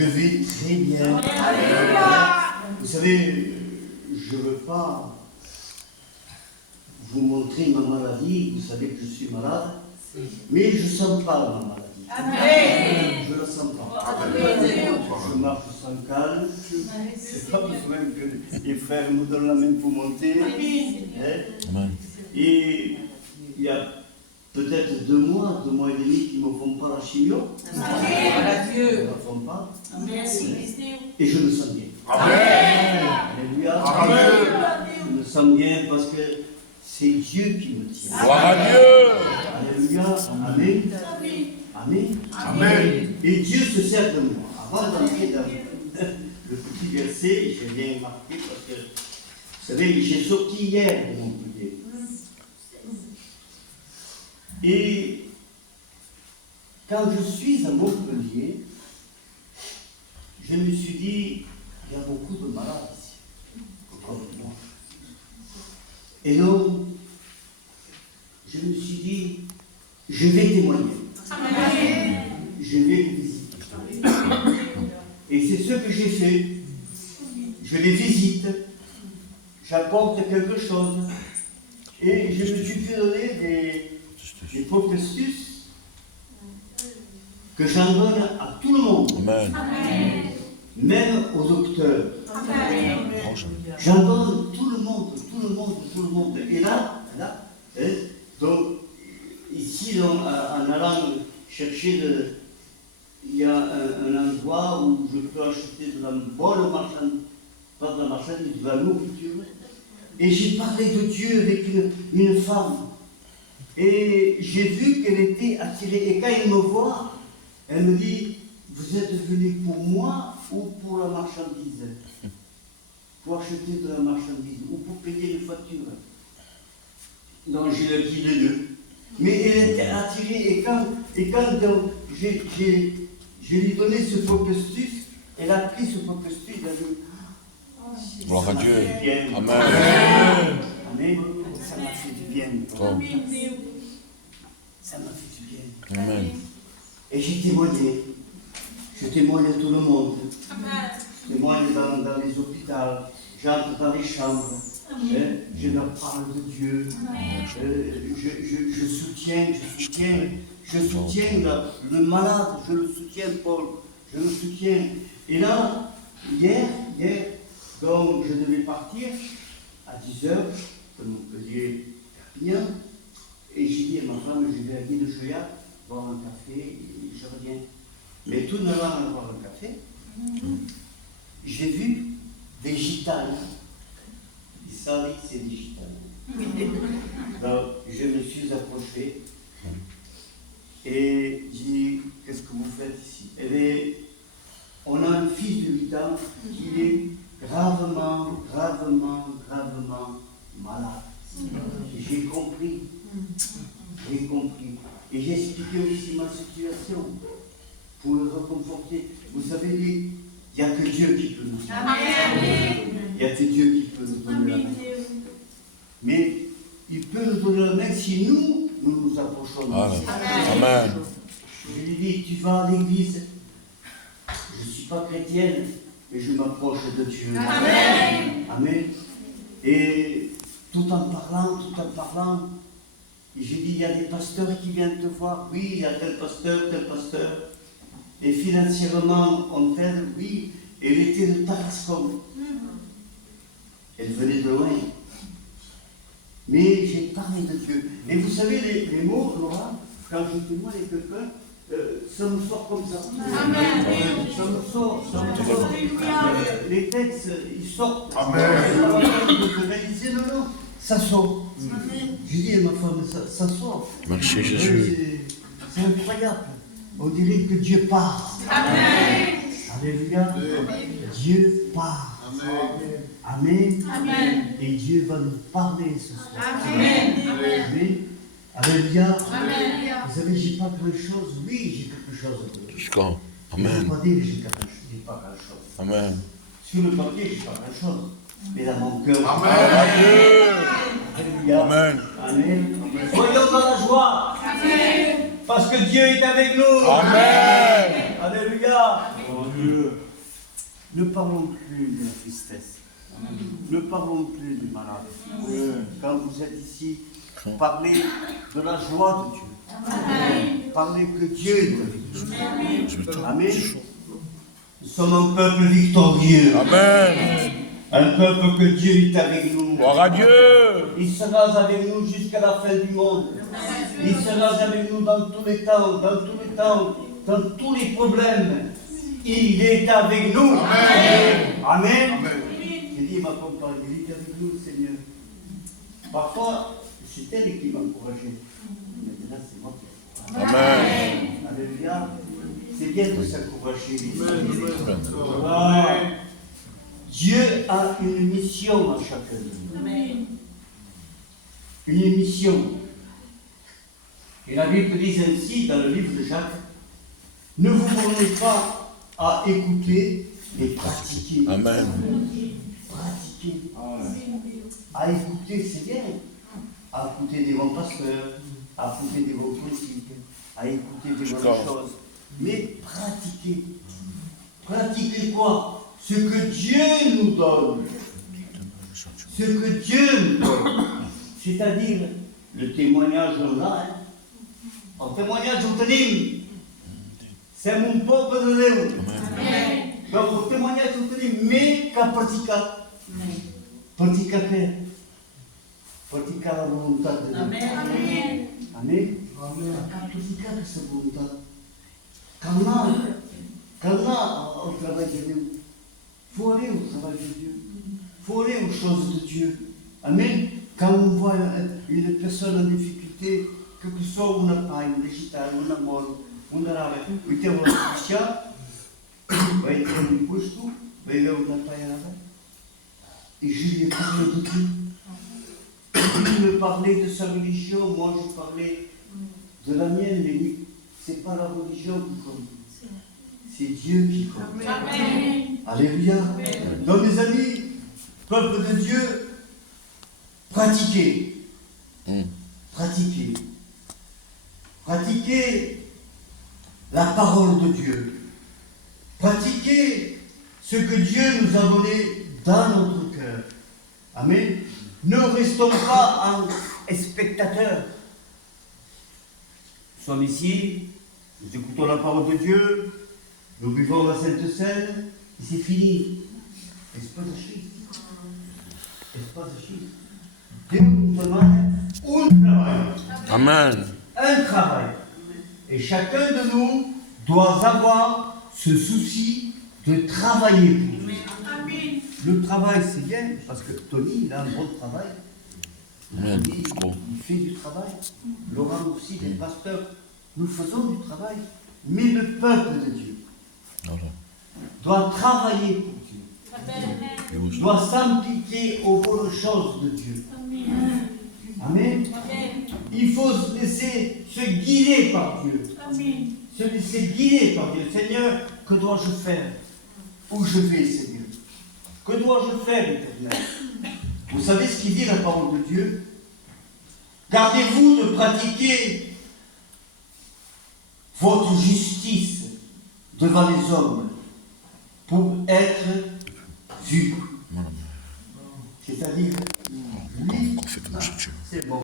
Je vais très bien. Vous savez, je ne veux pas vous montrer ma maladie. Vous savez que je suis malade, mais je ne sens pas ma maladie. Amen. Je ne la sens pas. Amen. Je marche sans calme. Je n'ai pas besoin que les frères me donnent la main pour monter. Amen. Et il y a peut-être 2 mois et demi qu'ils ne me font pas la chimio. Amen. Ils ne la font pas. Merci. Et je me sens bien. Amen. Alléluia. Amen. Je me sens bien parce que c'est Dieu qui me tient. Gloire à Dieu. Alléluia. Amen. Amen. Amen. Et Dieu se sert de moi. Avant d'entrer dans le petit verset, j'ai bien marqué parce que, vous savez, j'ai sorti hier de Montpellier. Et quand je suis à Montpellier, je me suis dit, il y a beaucoup de malades ici, comme moi. Et donc, je me suis dit, je vais témoigner. Amen. Je vais les visiter. Et c'est ce que j'ai fait. Je les visite, j'apporte quelque chose. Et je me suis fait donner des prospectus que j'en donne à tout le monde. Amen. Même aux docteurs. Amen. J'en donne tout le monde. Et là, donc, ici, en allant chercher, il y a un endroit où je peux acheter de la bonne marchandise, pas de la marchandise, de la nourriture. Et j'ai parlé de Dieu avec une femme. Et j'ai vu qu'elle était attirée. Et quand elle me voit, elle me dit, vous êtes venu pour moi ou pour la marchandise? Pour acheter de la marchandise ou pour payer une facture? Donc je lui ai dit les deux. Mais elle était attirée. Et quand donc, je lui ai donné ce prospectus, elle a pris ce prospectus, elle a dit, gloire à Dieu. Amen. Amen. Ça m'a fait du bien. Ça m'a fait du bien. Amen. Et j'ai témoigné. Je témoigne à tout le monde. Je témoigne dans les hôpitaux. J'entre dans les chambres. Je leur parle de Dieu. Je soutiens le malade. Je le soutiens, Paul. Je le soutiens. Et là, hier, donc je devais partir à 10h, de Montpellier, Perpignan. Et j'ai dit à ma femme, je vais à Guy de Joya boire un café et je reviens. Mais tout en allant boire un café, j'ai vu des gitanes. Ils savaient que c'est des gitanes. Donc je me suis approché et j'ai dit, qu'est-ce que vous faites ici? Eh bien, on a un fils de 8 ans qui est gravement malade. J'ai compris. Et j'ai expliqué aussi ma situation pour le réconforter. Vous savez, il n'y a que Dieu qui peut nous aider. Il n'y a que Dieu qui peut nous donner la main. Mais il peut nous donner la main si nous nous approchons de lui. Amen. Je lui dis, tu vas à l'église. Je ne suis pas chrétienne, mais je m'approche de Dieu. Amen. Amen. Et tout en parlant, j'ai dit, il y a des pasteurs qui viennent te voir. Oui, il y a tel pasteur. Et financièrement, on t'aide. Oui, elle était de Tarascon. Elle venait de loin. Mais j'ai parlé de Dieu. Et vous savez, les mots, Laura, quand je témoigne avec quelqu'un, ça me sort comme ça. Amen. Ça me sort. Les textes, ils sortent. Amen. Je réalisais, non, ça sort. Je dis à ma femme, ça sort. Merci Jésus. C'est incroyable. On dirait que Dieu parle. Amen. Alléluia. Dieu parle. Amen. Amen. Et Dieu va nous parler ce soir. Amen. Amen. Alléluia. Vous savez, j'ai pas grand-chose. Oui, j'ai quelque chose. Jusqu'à. Je ne Amen. peux pas dire que j'ai pas grand-chose. Amen. Sur le papier, j'ai pas grand-chose. Mais dans mon cœur. Amen. Alléluia. Amen. Amen. Soyons dans la joie. Amen. Parce que Dieu est avec nous. Amen. Alléluia. Ne parlons plus de la tristesse. Ne parlons plus du malade. Quand vous êtes ici, parlez de la joie de Dieu. Parlez que Dieu est avec nous. Amen. Nous sommes un peuple victorieux. Amen. Un peuple que Dieu est avec nous. Gloire à Dieu. Il sera avec nous jusqu'à la fin du monde. Il sera avec nous dans tous les temps, dans tous les problèmes. Il est avec nous. Amen. Amen. J'ai dit, ma compagne, il est avec nous, Seigneur. Parfois, c'est elle qui m'a encouragé. Maintenant, c'est moi qui ai encouragé. Amen. Alléluia. C'est bien de s'encourager. Amen. Dieu a une mission à chacun de nous. Une mission. Et la Bible dit ainsi dans le livre de Jacques, ne vous bornez pas à écouter, mais pratiquer. Amen. Pratiquer. À écouter, c'est bien. À écouter des bons pasteurs, à écouter des bons principes, à écouter des bonnes choses. Mais pratiquer. Pratiquer quoi? Ce que Dieu nous donne. Ce que Dieu nous donne. C'est-à-dire, le témoignage, on l'a. En témoignage, on tenait. C'est mon peuple de Dieu. Donc, le témoignage, on tenait, mais qu'à pratiquer. Pratiquer quoi? Pratiquer la volonté de Dieu. Amen. Amen. Pratiquer sa volonté. Quand au travail de Dieu, il faut aller au travail de Dieu. Il faut aller aux choses de Dieu. Amen. Quand on voit une personne en difficulté, que ce soit una pai, una gitana, una moro, una rara, uite o Cristian, vai ter un posto, vai ver una paillade. Et je lui ai parlé de Dieu. Lui me parlait de sa religion, moi je parlais de la mienne, mais lui, c'est pas la religion qui compte. C'est Dieu qui compte. Amen. Alléluia. Donc mes amis, peuple de Dieu, pratiquez. Pratiquez. Pratiquez la parole de Dieu. Pratiquez ce que Dieu nous a donné dans notre cœur. Amen. Ne restons pas en spectateurs. Nous sommes ici, nous écoutons la parole de Dieu, nous buvons la Sainte Seine, et c'est fini. Est-ce pas de chiffre? Est-ce pas de chiffre? Dieu nous demande un travail. Amen. Un travail. Et chacun de nous doit avoir ce souci de travailler pour Dieu. Le travail, c'est bien, parce que Tony, il a un bon travail. Amen. Tony, il fait du travail. Laurent aussi, les pasteurs, nous faisons du travail. Mais le peuple de Dieu doit travailler pour Dieu. Doit s'impliquer aux bonnes choses de Dieu. Amen. Il faut se laisser se guider par Dieu. Se laisser guider par Dieu. Seigneur, que dois-je faire? Où je vais, Seigneur? Que dois-je faire, Éternel? Vous savez ce qu'il dit la parole de Dieu? Gardez-vous de pratiquer votre justice devant les hommes pour être vu. C'est-à-dire, lui, c'est bon.